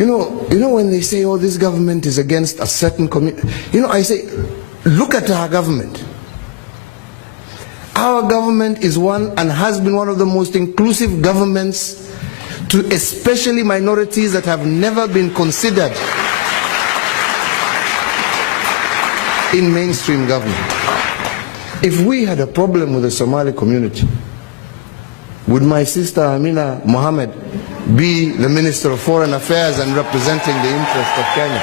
You know when they say, oh, this government is against a certain community, I say, look at our government. Our government is one and has been one of the most inclusive governments to especially minorities that have never been considered in mainstream government. If we had a problem with the Somali community, would my sister Amina Mohammed be the Minister of Foreign Affairs and representing the interest of Kenya?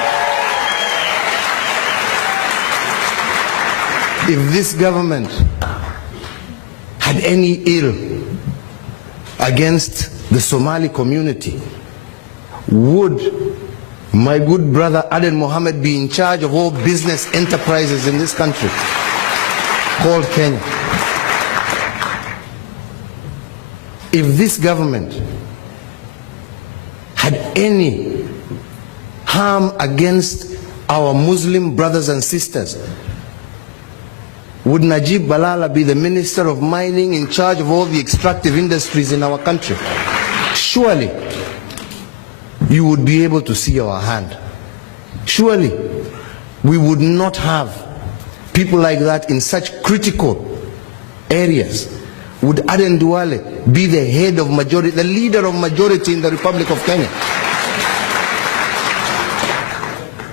If this government had any ill against the Somali community, would my good brother Aden Mohammed be in charge of all business enterprises in this country called Kenya? If this government had any harm against our Muslim brothers and sisters, would Najib Balala be the Minister of Mining in charge of all the extractive industries in our country? Surely you would be able to see our hand. Surely we would not have people like that in such critical areas. Would Aden Duale be the head of majority, the leader of majority in the Republic of Kenya?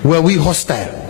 Were we hostile?